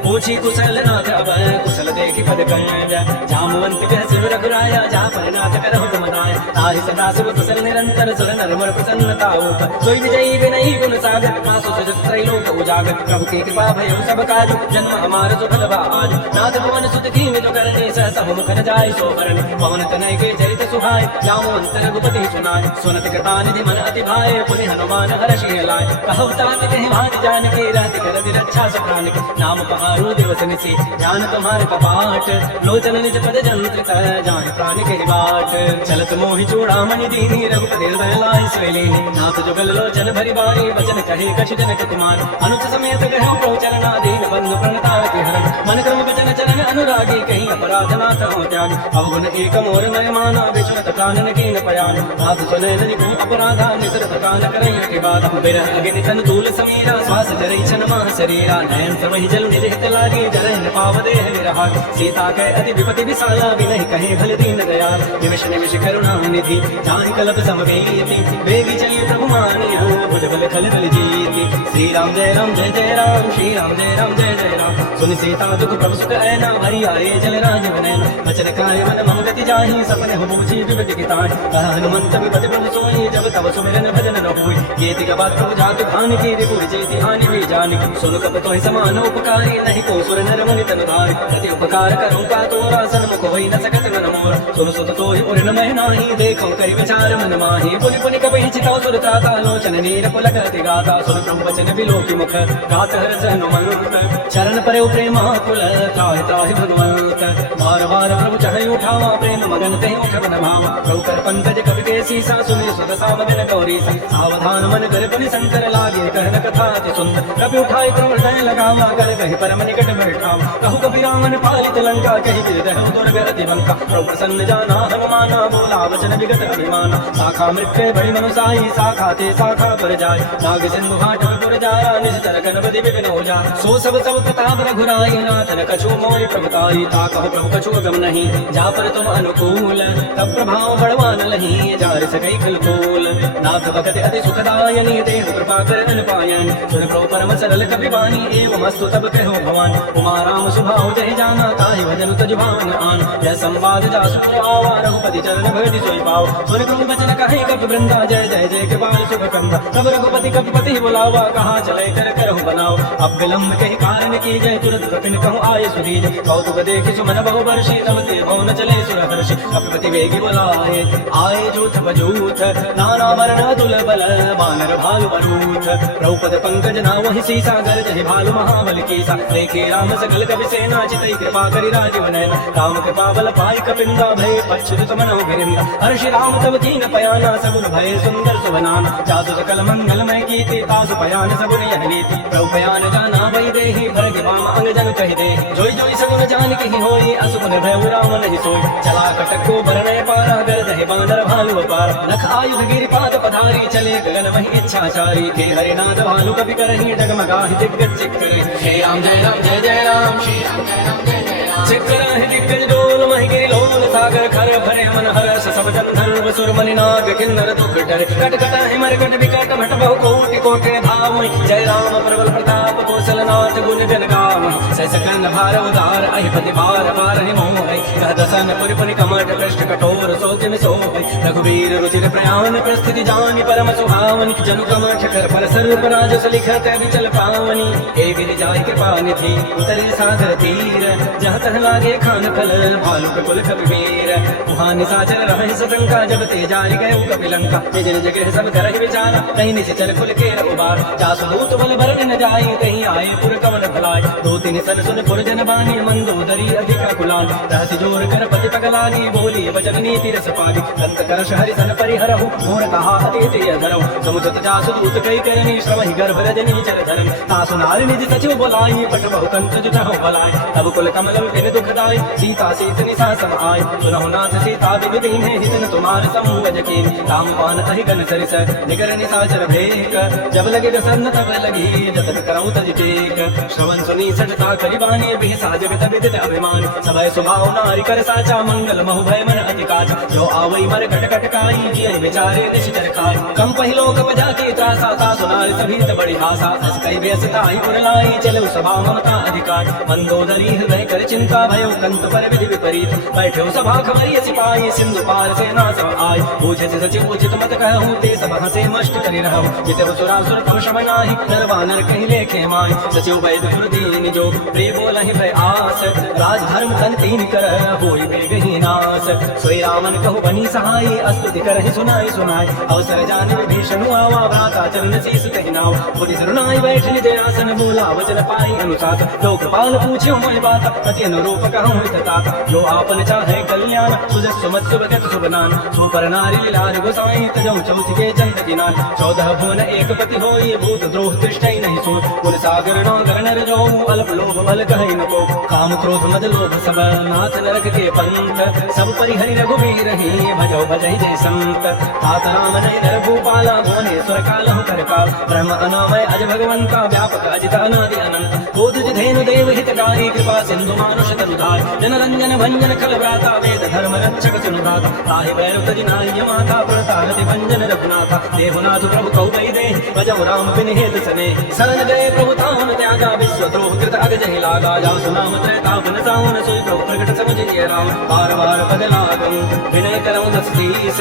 पूछी कुशल नाथ अब कुशल देखी पद कंज जामवंत कह सिर रघुराया जा पर नाथ करहु तुम दाय ताहि सदा शिव कुशल निरंतर सुर नरमर प्रसन्नता होत सोई विजयी विनयी गुण सागर मासु सजत त्रैलोक उजागर प्रभु की कृपा भयो सब काज जन्म हमार सुफल आज नाथ भवन सुत की जो करने सहसा मुख न जाय सो वरण पवन तनय के चरित सुहाय जामवंत रघुपति सुनाय सुनत कृपा निधि मन अति भाए पुनि हनुमान हर्षि लाय कहु तात कहि भाति जान के रहति करति रक्षा सब प्राण के नाम पहारो दिवस निसी जान तुम्हार कपाट लोचन निज पद जंत्रित जान प्राण के बाट चलत मोहि चूड़ामणि दीनी रघुपति हृदय लाय स्वैलीनी नाथ जुगल लोचन भरि बारी वचन कहे कछु जनक कुमार अनुच समेत कहु प्रवचरना दीन बंधु प्रणतारति हरण मन क्रम वचन चरण अनुरागी कहीं अपराध ना कहो त्यागी अवगुण एक मोर नय माना विश्वत कानन कीन पयान नाथ सुने निको अपराधा निसरत कान करई हटि बात बिरह अग्नि तन तूल समीरा श्वास जरई छन मह शरीरा नयन समहि जल निज हित लागी जरहि पाव देह विरहा सीता कै अति विपति विसाला बिनहि कहे भल दीन दयाल निमिष निमिष करुणा निधि जाहि कल्प समवेति बेगी चली प्रभु मानिया भुज बल खल बल जीति श्री राम जय राम जय जय राम श्री राम जय राम जय जय राम सुन सीता दुख प्रभु सुख ऐना हरि आए जल राज बनैना वचन काय मन मम गति जाहि सपने हो बूझी विपति की ताहि कह हनुमंत विपति प्रभु सोई जब तब सुमिरन भजन न होई कीर्ति का बात प्रभु जातु खान की रिपुर जेति हानि भी जानि सुन कप तोहि समान उपकारी नहीं को सुर नर मुनि तन धारि प्रति उपकार करूं का तोरा सन्मुख होई न सकत मन मोर सुन सुत तोहि उर न मैं नाही देखो करि विचार मन माहि पुनि पुनि कपि चितौ सुर त्राता लोचन नीर पुलकति गाता सुन प्रभु वचन बिलोकी मुख गात हर्ष हनुमंत चरण परे प्रेमा कुल त्राहि त्राहि भगवंत बार बार प्रभु चढ़ई उठावा प्रेम मगन कहीं उठब न भावा प्रभु कर पंकज कवि के सीसा सुनि सुत सामगन गौरी सावधान मन कर पुनि शंकर लागे कहन कथा अति सुंदर कपि उठाई प्रभु हृदय लगावा कर कहि परम निकट बैठावा कहु कपि रामन पालित लंका कहि विदहु दुर्ग अति बंका प्रभु प्रसन्न जाना हनुमाना बोला वचन विगत अभिमाना शाखा मृत्य बड़ी मनुसाई शाखा ते शाखा पर जाय नाग सिंधु घाट पुर जाया निश्चर गणपति विपिन हो जा सो सब प्रताप रघुराई नाथन कछु मोहि प्रभुताई ताकहु प्रभु कछु गम नहीं जा पर तुम अनुकूल तब प्रभाव बड़वान लही जार सकई खल तोल नाथ भगत अति सुखदायनी देव कृपा कर अनुपायन सुन प्रभु परम सरल कपि वाणी एवं अस्तु तब कहो भवान उमा राम सुभाव जय जाना ताहि भजन तजुभान आन जय संवाद जासु आवा रघुपति चरण भगति सोई पाव सुन प्रभु वचन कहे कपि वृंदा जय जय जय कृपाल शुभ कंदा तब रघुपति कपिपति बुलावा कहा चले कर करहु बनाओ अब विलंब कहि कारण की जय तुरंत कपिन कहूँ आये सुधीज कौतुक देखि सुमन बहु वर्षि तब ते भवन चले सुर हर्षि कपिपति वेगी बुलाए आये जूथ बजूथ नाना वर्ण तुल बल बानर भालु बरूथ द्रौपद पंकज ना वही सीसा गर जहि भालु महाबल कीसा देखे राम सकल कपि सेना चितई कृपा करि राजीव नयना राम कृपा बल पाई कपिंदा भय पच्छुत मनो गिरिंदा हर्षि राम तब कीन पयाना सगुन भय सुंदर सुबनाना जासु सकल मंगलमय कीर्ति तासु पयान सगुन यह नीति प्रभु पयान जाना भई देहि भरग वाम अंग जन कहि दे जोई जोई सगुन जान कहि होई असुकुन भय राम नहीं सोई चला कटक को भरने पारा गर दहि बांदर भालु अपार नख आयुध गिरिपाद पधारी चले गगन महि इच्छाचारी के हरिनाथ भालु कपि करहि डगमगाहि दिग्गज चिक्कर श्री राम जय राम जय जय राम श्री राम जय राम जय जय राम चिक्कर है दिग्गज डोल महि गिरि लोल सागर खर भरे मन हर्ष सब गंधर्व सुर मनि नाग किन्नर दुख डर कट कट हिमर कट विकट भट बहु कोटि कोटि धाम जय राम प्रबल प्रताप कौशल नाथ गुण जन गाम सकन भार उदार अहिपति बार बार मोह कह दसन पुरि पुनि कमठ पृष्ठ कठोर सोचन सोह रघुवीर रुचिर प्रयाण प्रस्थिति जानि परम सुहावनी जनु कमठ कर पर सर्व राजस लिखत विचल पावनी हे गिरि जाय कृपा निधि उतरे सागर तीर जहाँ तह लागे खान फल भालु कुल कबीर वहाँ निशाचर रहे सतंका जब ते जारी गए कपिलंका जन जगह सब करहि विचारा कहीं निश्चल खुल के रघुबार जासु दूत बल भरण न जाए कहीं आए पुर कमल भलाय दो तीन सन सुन पुर जन बानी मंदोदरी अधिका कुलान रहस जोर कर पति पगलानी बोली वचन नीति रस पागी दंत कर हरि सन परिहरहु मोर कहा अतिथि अधरहु समुझत जासु दूत कई करनी श्रवहि गर्भ रजनी चर धरन तासु नारी निज सचिव बोलाई पट बहु कंत जुटहु भलाय तब कुल कमल बिन दुखदाय सीता सीत निसा सम आय सुनहु नाथ सीता बिनु दीन हितन तुमार समूह जकीन राम पान अहि गन सरिस निगर निसाचर भेक जब लगे दसन तब लगी जतन करऊं तज टेक श्रवण सुनी सटता करिबानी बिहसा जगत विदित अभिमान सभय सुभाव नारी कर साचा मंगल महु भय मन अति काज जो आवई मर कट कट काई जिय विचारे निश्चर खाय कम पहिलो कप जाके त्रासा ता सुनार सभीत बड़ी हासा अस कई बेसता ही पुरलाई चलो सभा ममता अधिकार मंदोदरी हृदय कर चिंता भयो कंत पर विधि विपरीत बैठो सभा खबरी सिपाही सिंधु पार सेना सब आय पूछे सचिव उचित मत कहूँ ते सब हसे मष्ट करि रहूँ जिते सुरासुर तम शम नाही नरवानर कहीं लेखे माय सचिव वैद दीन जो प्रिय बोलहि भय आस राजधर्म तन तीन कर होई बेगहि नास सोई रामन कहु बनी सहाय अस्तुति करहि सुनाई सुनाई अवसर जान विभीषण आवा भ्राता चरण शीस कहि नाव बुद्धि सरुनाई बैठ निज आसन बोला वचन पाई अनुसार लोकपाल पूछ्यो मोहि बात अति अनुरूप कहूँ तथा जो आपन चाहे कल्याण सुजस सुमत सुभगत सुबनान सुपर नारी लीलार गोसाई तजौ चौथ के चंद दिनान 14 भुवन एक पति होई भूत द्रोह तिष्ठई नहीं सो कुल सागर नगर नर जो अल्प लोभ बल कहि न को काम क्रोध मद लोभ सब नाथ नरक के पंथ सब परिहरि रघुवीर ही भजौ भजहि जय संत तात राम जय नर भूपाला भुवनेश्वर कालहु करकाल ब्रह्म अनामय अज भगवंता व्यापक अजित अनादि अनंत कोदुज धेनु देव हितकारी कृपा सिंधु मानुष तनुधार जन रंजन भंजन खल व्राता वेद धर्म रक्षक सुनुदाता ताहि भैरव तजिनाय माता प्रतारति भंजन रघुनाथा देवनाथ प्रभु कौ वै दे भजौ राम बिन हेत सने शरण गए प्रभु तान त्यागा विश्व द्रोह कृत अग जहि लागा जाऊ सुनाम त्रैतापन सावन सोई प्रभु प्रकट समझिए राम बार बार पद लागम विनय करऊं दस शीस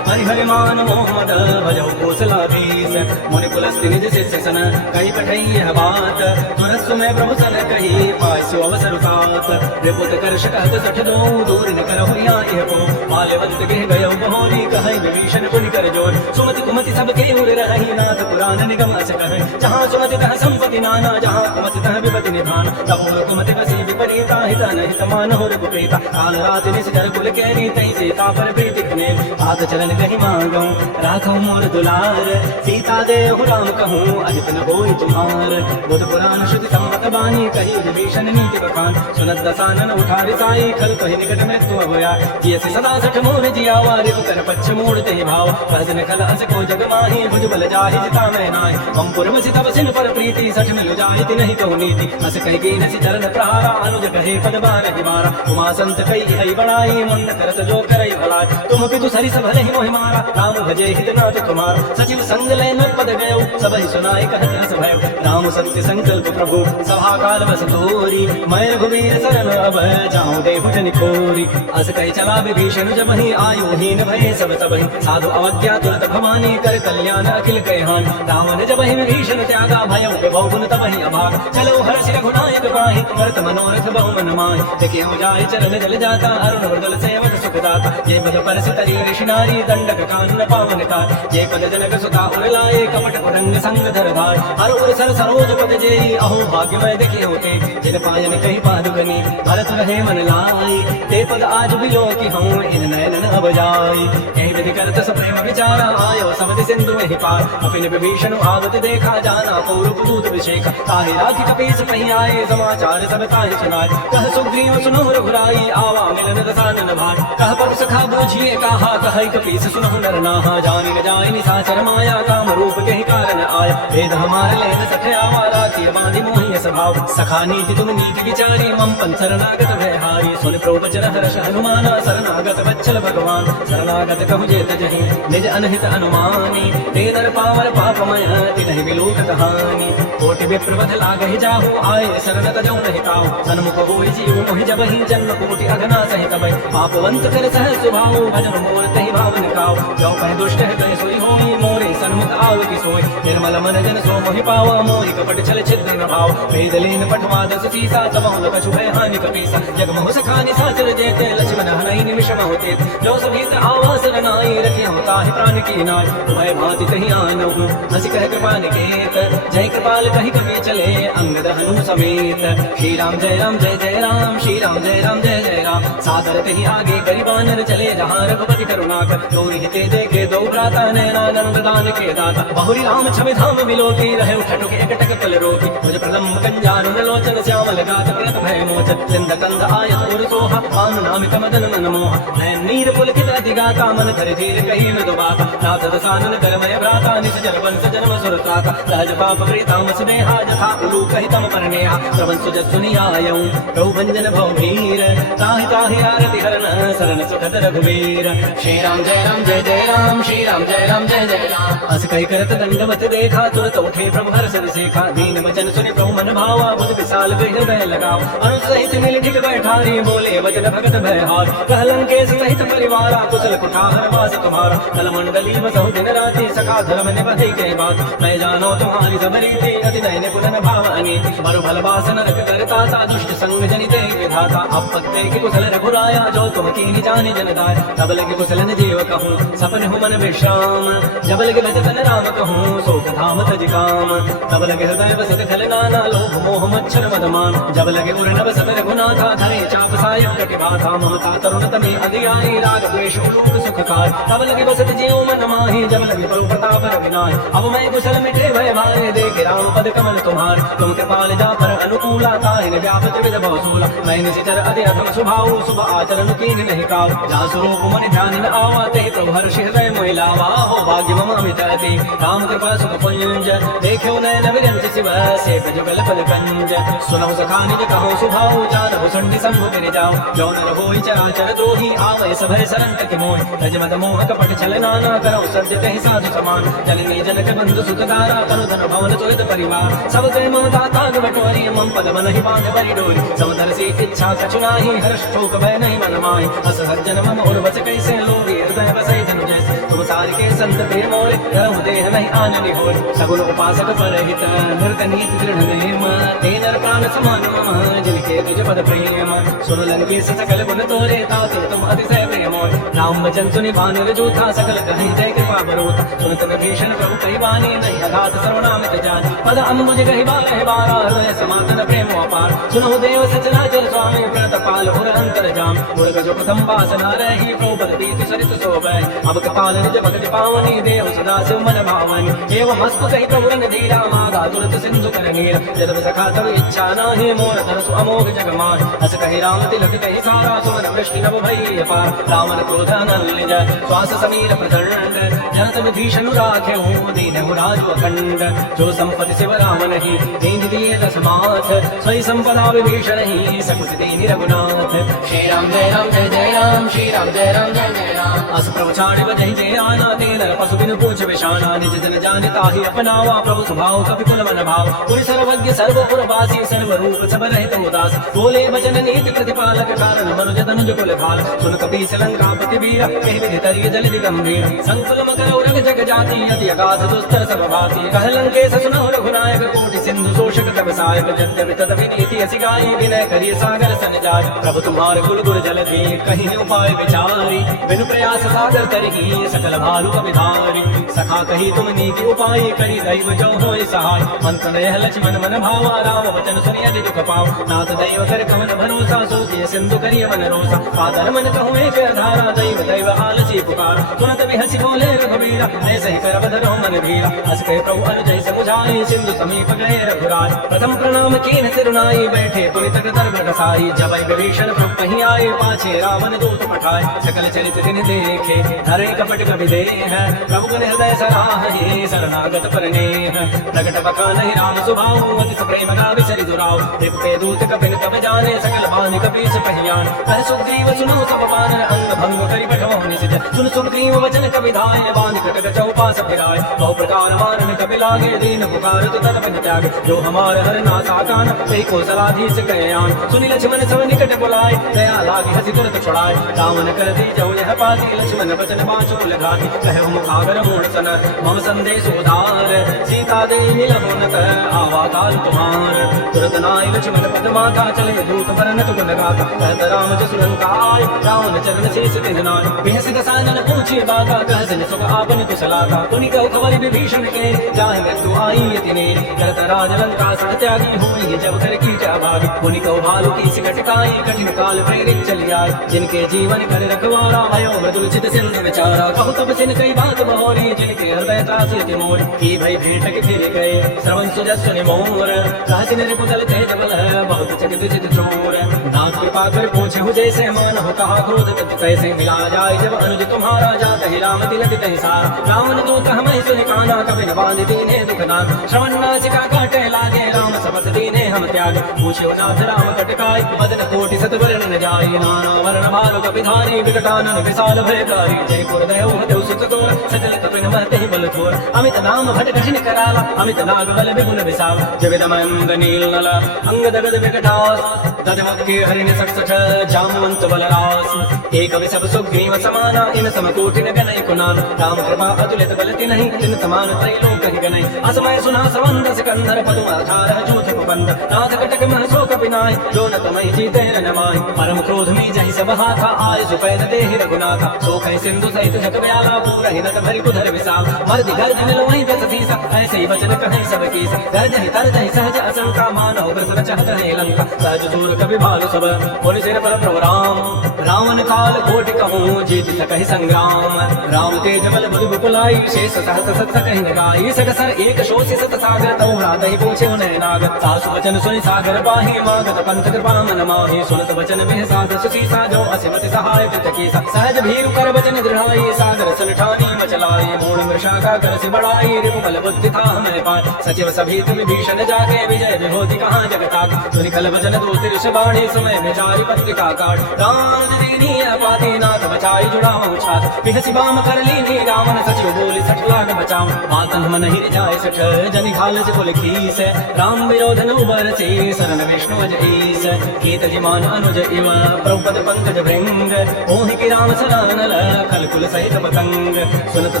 हरि मान मोहम्मद भजौ कोसलाधीश मुनि कुलस्ति निज शिष्य सन कही पठई यह बात तुरस्व में प्रभु सन कही पासु अवसर सात रिपुत कर्ष कहत सठ दो दूर न करहु यह को माल्यवंत गह गयो बहोरी कहई विभीषण पुनि कर जोर सुमति कुमति सब के उर रही नाथ पुराण निगम अस कहे जहाँ सुमति तह संपत्ति नाना जहाँ कुमति तह विपति निधान तपोर कुमति बसी विपरीता हित अनहित मानहु रघुप्रीता काल रात निश्चर कुल केरी तई सीता पर प्रीति खने आद चरण कहि मांगऊं राखौ मोर दुलार सीता देहु राम कहूँ अहित न होई तुम्हार बुध पुराण श्रुति सम्मत बानी कही विभीषण नीति बखान सुनत दसानन उठारि साई खल कहि निकट मृत्यु अभया जियसि सदा सठ मोर जियावा रिप कर पच्छ मोड़ ते भाव भजन खल अस को जग माही भुज बल जाहि जिता मैं नाय हम पुरमसि तब सिन पर प्रीति सठ मिल जाहि नहीं कहु नीति अस कहि कीनसि चरण प्रहारा अनुज कहे पद बार हिमारा उमा संत कई हई बड़ाई मुंड करत जो करई भलाई तुम पितु सरि सब भले मोहि मारा राम भजे हित नाथ तुम्हार सचिव संग ले न पद गयो सबहि सुनाई कहत हस भयो राम सत्य संकल्प प्रभु सभा काल बस तोरी मैं रघुवीर शरण अब जाऊं देहु जनि खोरी अस कहि चला विभीषण जब ही आयु हीन भय सब सबहि साधु अवज्ञा तुरत भवानी कर कल्याण अखिल कहान रावण जब ही विभीषण त्यागा भयो विभव गुण तब ही अभाग चलो हर्ष रघुनायक पाहि भरत मनोरथ बहु मन माहि देखि हो जाय चरण जल जाता अरुण मृदुल सेवक सुख दाता ये पद परस तरी ऋषि नारी दंडक कानन पावन तार ये पद जनक सुता उर लाए कपट उरंग संग धर धार हर उर सर सरोज पद जेई अहो भाग्यमय देखि होते जिन पायन कहि पादुकनी भरत रहे मन लाई ते पद आज बिलो की हूँ इन नयन अब जाई यही विधि करत सब प्रेम विचारा आयो समति सिंधु में ही पार अपिन विभीषण आवत देखा जाना पूर्व दूत विषेख ताहि राखी कपीस पही आए समाचार सब ताहि सुनाय कह सुग्रीव सुनहु रघुराई आवा मिलन दसानन भाई कह पर सखा बूझिए कहा कहई कपीस सुनहु नर नाहा जानि न जाय निशाचर माया काम रूप के ही कारण आया वेद हमार लेन सठ आवा राखी बांधि मोहि स्वभाव सखा नीति तुम नीति विचारी मम पन शरणागत भय हारी सुन प्रवचन हर्ष हनुमाना शरणागत वत्सल भगवान शरणागत कहु जेत जहि निज अनहित अनुमानी ते नर पावर पापमय तिनहि विलोक कहानी कोटि विप्रवध लागहि जाहु आए शरण तजौ नहीं काऊ सन्मुख होई जीव मोहि जब ही जन्म कोटि अघना सहित भय पापवंत कर सह सुभाव भजन मोर तहि भावन काऊ जो पह दुष्ट है तय सोई होई मोरे सन्मुख आव की सोई निर्मल मन जन सो मोहि पावा मोहि कपट छल छिद्र न भाव वेदलीन पठवाद सुसीसा तबहुल कछु भय हानि कपीसा जग मोह सखानि साचर जेते लक्ष्मण हनई निमिषम होते जो सभीत आवास रनाई रखियो ताहि प्राण की नाय भय भाति तहि आनहु हंसी कह कृपा निकेत जय कृपाल कहि कवि चले अंगद हनु समेत श्री राम जय राम जय जय राम श्री राम जय राम जय जय राम सादर तहि आगे गरीबानर चले जहाँ रघुपति करुणाकर गौरी हिते देखे दो भ्राता नैनानंद दान के दाता बहुरी राम छवि धाम मिलोकी रहे उठटुक एकटक पल रोकी मुझ प्रलम कंजारुन लोचन श्यामल गात व्रत भय मोचन सिंध कंद आयत और सोहा पान नामिक मदन मन मोहा नैन नीर पुलकित अतिगाता मन धर धीर कही न दुबाता नाथ दसानन करमय भ्राता निज जन वंश जन्म सुरताता सहज पाप प्रीताम स्नेहा जथा उलू कहि तम परनेहा श्रवण सुजस सुनियायऊ प्रभु भंजन भव वीर ताहि ताहि आरति हरन शरण सुखद रघुवीर श्री राम जय जय राम श्री राम जय जय राम अस कहि करत दंडवत देखा तुरत उठे प्रभु हर्ष विसेखा दीन वचन सुनि प्रभु मन भावा बुध विशाल हृदय लगाओ अनु सहित मिल ठिक बैठारी बोले वचन भगत भय हार कहलंकेश सहित परिवारा कुशल कुठार वास तुम्हारा कल मंडली बसहु दिन राति सखा धर्म निबधि के बात मैं जानो तुम्हारी सब रीति अति नयन कुलन भावनी मरु भल वासन रख करता सा दुष्ट संग जनिते विधाता अब पत्ते की कुशल रघुराया जो तुम कीनी जाने जनदाय तब लगे कुशलन जीव कहूँ सपन हूँ मन विश्राम जब लगे भजन राम कहूँ शोक धाम तज काम तब लगे हृदय बसत खल नाना लोभ मोह मच्छर मदमान जब लगे उर नभ सब रघुनाथा धरे चाप सायक कटिभाथा ममता तरुण तमे अधियाई राग द्वेष उलूक सुख काय तब लगे बसत जीव मन माही जब लगे प्रभु प्रताप रविनाय अब मैं कुशल मिटे भय भारे देखे राम पद कमल तुम्हार तुम कृपाल जा पर अनुकूला ताहि व्यापत विध बहुसूला मैं निशिचर अति अधम स्वभाव शुभ आचरण कीन नहीं काव जा स्वरूप मन ध्यान न आवा ते प्रभु हर्ष हृदय महिलावा हो भाग्य मम अमित अति राम कृपा सुख पुंज देखो नयन विरंच शिव से जुगल पद कंज सुनहु सखा निज कहो सुभाव जानहु संडि संभु गिर जाओ जो नर होई चराचर द्रोही आवै सभय सरन तक मोह तज मद मोह कपट छल नाना करौ सत्य कहि साधु समान जननी जनक बंधु सुत दारा तनु धन भवन सुहृद परिवार सब जय माता ताग बटोरी मम पद मन ही बांध बरि डोरी समदर से इच्छा कछु नाही हर्ष ठोक भय नहीं मन माय अस हर्जन मम और बच कैसे लोगे हृदय बसै जन जैसे तुम सार के संत प्रेम मोरे करहु देह नहीं आननि होय सगुन उपासक परहित नृत नीति दृढ़ नेम ते नर प्राण समान मम जिनके तुझ पद प्रेम सुन लंकेश सकल गुण तोरे ताते तुम अतिशय प्रेम राम वचन सुनि भानुर जूथा सकल कहि जय कृपा बरोत सुनत विभीषण प्रभु कहि बानी नहीं अघात सर्वनामित जान पद अम्बुज कहि बारह बारा हृदय समातन प्रेम अपार सुनहु देव सचराचर स्वामी व्रत पाल उर अंतर जाम मुर्ग जो प्रथम वासना रही प्रभु पद प्रीति सरित शोभै अब कपाल निज भगति पावनी देव सदा शिव मन भावनी एवं हस्तु कहि प्रभु रन धीरा मागा तुरत सिंधु कर नीर जब सखा तब इच्छा नाही मोर तरसु अमोघ जगमान अस कहि राम तिलक कहि सारा सुमन वृष्टि नभ भई अपार रावण क्रोध नल निज श्वास समीर प्रचंड जनत विभीषण राख्यहु दीनहु राजु अखंड जो संपत्ति शिव राम नहीं दीन दिए दस माथ सोई संपदा विभीषण ही सकुच दीनि रघुनाथ श्री राम जय जय राम श्री राम जय जय राम अस प्रभु छाड़े बजहि जय आना तेनर पशु बिन पूछ विषाना निज जन जाने ताहि अपनावा प्रभु स्वभाव कपि कुल मन भाव पुरि सर्वज्ञ सर्वपुर वासी सर्व रूप सब रहित उदास बोले वचन नीति प्रतिपालक कारण मनुज तनुज कुल भाल सुन कपीस लंकापति वीर कहि विधि तरिय जलधि गंभीर संकुल मकर उरग जग जाति अति अगाध दुस्तर सब भाति कह लंकेश सुनहु रघुनायक कोटि सिंधु शोषक तब सायक यद्यपि तदपि नीति असि गाई विनय करिय सागर सन जाय प्रभु तुम्हार कुल गुर जलधि कहीं उपाय विचारी बिनु प्रयास सागर करही सकल भालु कविधारी सखा कही तुम नीति उपाय करी दैव जो होय सहाय मंत्र नयह लक्ष्मण मन भावा राम वचन सुनिय दुख पाव नाथ दैव कर कमन भरोसा सोचिय सिंधु करिय मन रोसा पादर मन कहूँ एक धारा दैव दैव आलसी पुकार तुरंत भी हंसी बोले रघुवीरा ऐसे ही कर बधरो मन धीरा हस कहे प्रभु अनुजय समुझाई सिंधु समीप गए रघुराज प्रथम प्रणाम कीन सिरुनाई बैठे पुनि तट दर्भ रसाई जब विभीषण प्रभु कहीं आए पाछे रावण दूत पठाए सकल चरित दिन देखे धरे कपट कवि दे है प्रभु गुण हृदय हृदय सराहि शरणागत परनेह प्रकट बखान ही राम सुभाऊ अति प्रेम का विसरि दुराव रिप पे दूत कपिन तब जाने सकल बानी कपीस पहियान कह सुग्रीव सुनो सब बानर अंग भंग करि बैठो निसित सुन सुग्रीव वचन कविधाय बांध कटक चौपास फिराय बहु प्रकार मारन कपि लागे दीन पुकारत तद बिन त्याग जो हमार हर नासा कान ते को सलाधीस कयान सुनि लक्ष्मण सब निकट बुलाए दया लागे हसी तुरत छुड़ाए रावण कर दी जो यह पाती लक्ष्मण वचन पाछो लगाती कहु मुखागर मूढ़ सन मम संदेश उदार सीता दे मिलहु न कह आवा काल तुम्हार तुरत नाय लक्ष्मण पद माता चले दूत वरन तुम गाता कहत राम जसुरन काय रावण चरण शेष दिन नाय बेहस दसानन पूछे बाका कह सिन सुख आपन कुशलाता तुनि कहो खबर विभीषण के जाहि मृत्यु आई यति नेरी करत राज लंका सह त्यागी होई जब कर की भागी तुनि कहो भालू की सिकट काई कठिन काल प्रेरित चली आए जिनके जीवन कर रखवारा आयो मृदुल चित सिंधु विचारा कहु तब सिन कई बात बहोरी जिनके हृदय त्रासित मोर की भई भेंट के फिर गए श्रवण सुजस सुनि मोर कहसिन रिपुदल तेज बल बहुत चकित चित चोर नाथ कृपा कर पूछे हु जैसे मन हो कहा क्रोध तत कैसे मिला जाए जब अनुज तुम्हारा जात है राम तिलक तहि सार रावण दूत हमें सुनि काना कबि न बांध दीने दुख नाथ श्रवण नासिका काटे लागे राम शपथ दीने हम त्याग पूछे नाथ राम कटकाई बदन कोटि सत वर्ण न जाय नाना वर्ण भालु कपिधारी विकटानन विशाल भयकारी जय पुर देव देव सुत तोर सकल कपिन महते बल थोर अमित नाम भट कठिन कराला अमित नाग बल विपुल विशाल जविद मंद नील नल अंग दगद विकटास तदमक्के हरिण सठ जामवंत बलरास एक विसव सुग्रीव समाना इन समकोटि न गनई कुनान राम कृपा अतुलित बलति नहीं इन समान त्रैलोक ही गनई असमय सुना सवंद सिकंदर पदुम आधार जूथ कुबंद नाथ कटक मन शोक बिनाय जो न तमहि जीते न माय परम क्रोध में जहि सब हाथा आय सुपैद देहि रघुनाथा शोक है सिंधु सहित जग व्याला पूरा ही नट भरि कुधर विशाल मर्द गर्ज मिल वहीं व्यस सीसा ऐसे ही वचन कहे सब कीस गर्ज ही तरज ही सहज असंका मानव व्रत रचहत है लंका सहज दूर कवि भालु सब पुनि सिर पर प्रभु राम रावण काल कोटि कहूँ जीत सकहि संग्राम राम तेज बल बुधि बुकुलाई शेष सहस सत कहि न गाई सगसर एक शोषि सत सागर तौ राधहि पूछे उन्हें नाग सासु वचन सुनि सागर बाहि मागत पंथ कृपा मन माहि सुनत वचन बिह साध सुसीसा जो असिमति सहाय कृतकी सहज भीरु कर वचन दृढ़ाई सागर सन ठानी मचलाई मूल मृषा का कर सि बढ़ाई रिपु बल बुद्धि था मैं पाए सचिव सभीत विभीषण जाके विजय विभूति कहाँ जगताक सुनि कल वचन दो तिरस बाणी समय में जारी पत्रिका काट राम दीनी पाती नाथ बचाई जुड़ाऊं छात बिहसी बाम कर लीनी रावण सचिव बोली सठ लाख बचाऊं मातन मन ही जाय सठ जनि घाल कुल खीस राम विरोध न उबर से शरण विष्णु अज ईस कीत जिमान अनुज इव प्रभुपद पंकज भृंग ओहि की राम सरानल खल कुल सहित पतंग सुनत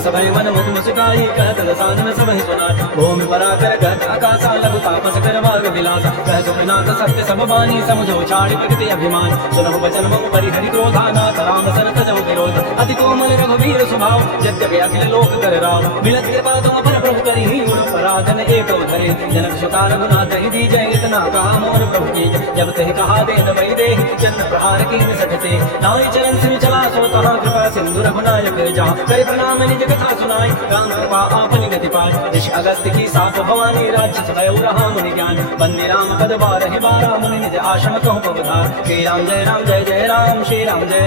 सभय मन मुख मुस्काई कहत दसानन सभय सुनाय भूमि पराकर गत आकाशा लघु तापस कर मार्ग विलासा कह सुनाथ सत्य सब बानी समझो छाड़ी प्रगति अभिमान सुनहु वचन मम परिहरि क्रोधा नाथ राम सन तजौ विरोध अति कोमल रघुवीर स्वभाव यद्यपि अखिल लोक कर राम मिलत कृपा तुम पर प्रभु करी पराधन एक धरे जनक सुता रघुनाथ ही दीजय इतना कहा मोर प्रभु की जब तहि कहा देन वही दे चंद्र प्रहार की सठते नाई चरण सिर चला सो तहाँ कृपा सिंधु रघुनायक जा कर प्रणाम निज कथा सुनाई राम कृपा आपनि गति पाए ऋषि अगस्त्य की साप भवानी राज्य सभय रहा मुनि ज्ञान बंदे राम पद बारहि बारा मुनि निज आश्रम कहु पवधार श्री राम जय जय राम श्री राम जय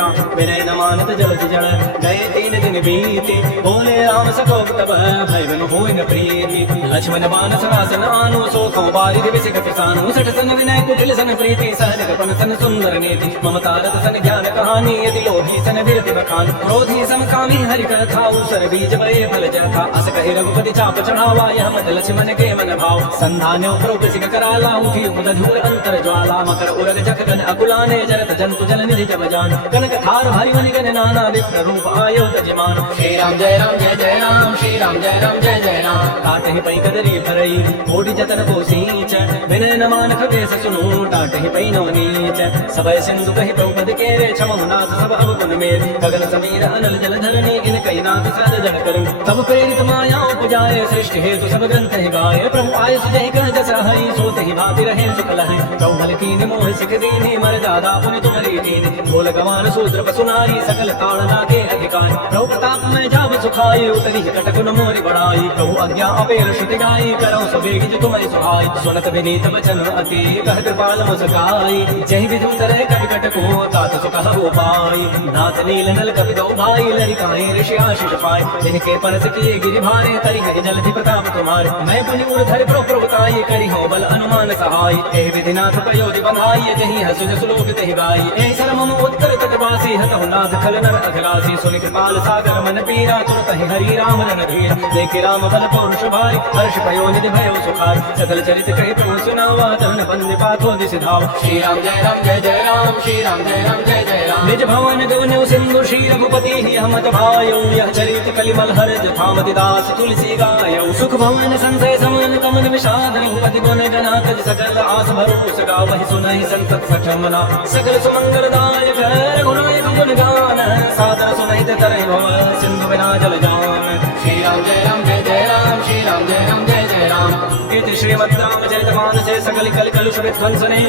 राम विनय न मानत जलति जल गए 3 दिन बीते बोले राम सकोप तब भय बन होय न प्रीति लक्ष्मण बाण सरासन आनु सोखो बारिधि विसिक किसानु सठ सन विनय कुटिल सन प्रीति सहज कपन सन सुंदर नीति ममता रत सन ज्ञान कहानी यदि लोभी सन विरति बखान क्रोधी समकामी हरि कथा सर बीज बड़े फल जथा अस कहि रघुपति चाप चढ़ावा यह मत लक्ष्मण के मन भाव संधान्यो प्रोपसिक कराला उठी उदधूर अंतर ज्वाला मकर उरग जख गन अकुलाने जरत जंतु जल निधि जब जान कनक थार हरि मनि गन नाना विप्र रूप आयो तजमान श्री राम जय राम श्री राम जय राम काट ही पई कदरी भरई कोटि जतन को सींच विनय न मान खगे सुनो टाट ही पई नो नीच सबय सिंधु कहि प्रभुपद के रे क्षमो नाथ सब अब गुण मेल गगन समीर अनल जल धरणी इन कई नाथ सद जन कर तब प्रेरित माया उपजाए सृष्टि हेतु सब ग्रंथ ही गाय प्रभु आय सुजय कह जस हई सोत ही भाति रहे सुकल है प्रभु भल कीन मोह सिख दीनी मर दादा पुनि तुम्हारी दीन बोल गवान सूत्र पसुनारी सकल ताड़ना के अधिकार प्रभु प्रताप में जाब सुखाई उतरी कटक न मोरी बढ़ाई प्रभु अज्ञान या अपेर श्रुति गाई करो सवेगी जो तुम्हें सुहाई सुनत विनीत वचन अति कह कृपाल मुस्काई जय विधु तरह कवि कट को तात सुख हो पाई नाथ नील नल कवि दो भाई लरिकाए ऋषि आशीष पाए जिनके परस किए गिरि भारे तरि हरि जलधि प्रताप तुम्हारे मैं पुनि उर धरि प्रभुताई करि हो बल अनुमान सहाय एह विधिनाथ प्रयोजि बंधाई जहि हसु जसु लोक तहि गाई एह सरम उत्तर तटवासी हतहु नाथ खल नर अघरासी सुनि कृपाल सागर मन पीरा तुरत ही हरि राम रणधीर देखे राम बल पौरुष भारी हर्ष भयो निधि भयो सुखार सकल चरित कहि प्रभु सुनावा चरण बंद पाथो दिस धाव श्री राम जय राम जय जय राम श्री राम जय राम जय जय राम निज भवन गगन सिंधु श्री रघुपति ही हमत भायो यह चरित कलिमल हरज थामति दास तुलसी गायो सुख भवन संसय समन कमन विषाद रघुपति गुण गणात सकल आस भरोस गावहि सुनहि संतत सठमना सकल सुमंगल दायक रघुनायक गुण गान सादर सुनहि तरहि भव सिंधु बिना जल जान श्री राम जय राम जय जय राम श्री राम जय राम जय जय राम इति श्रीमद्रामचरितमानसे सकल कल कलुष विध्वंसने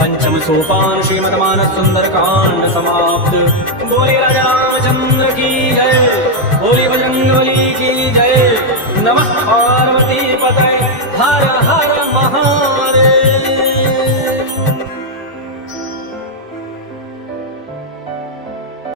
पंचम सोपान श्रीमद्मानस सुंदर कांड समाप्त। बोले राजा रामचंद्र की जय, बोली बजरंगबली की जय। नमः पार्वती पतये, हर हर महादेव।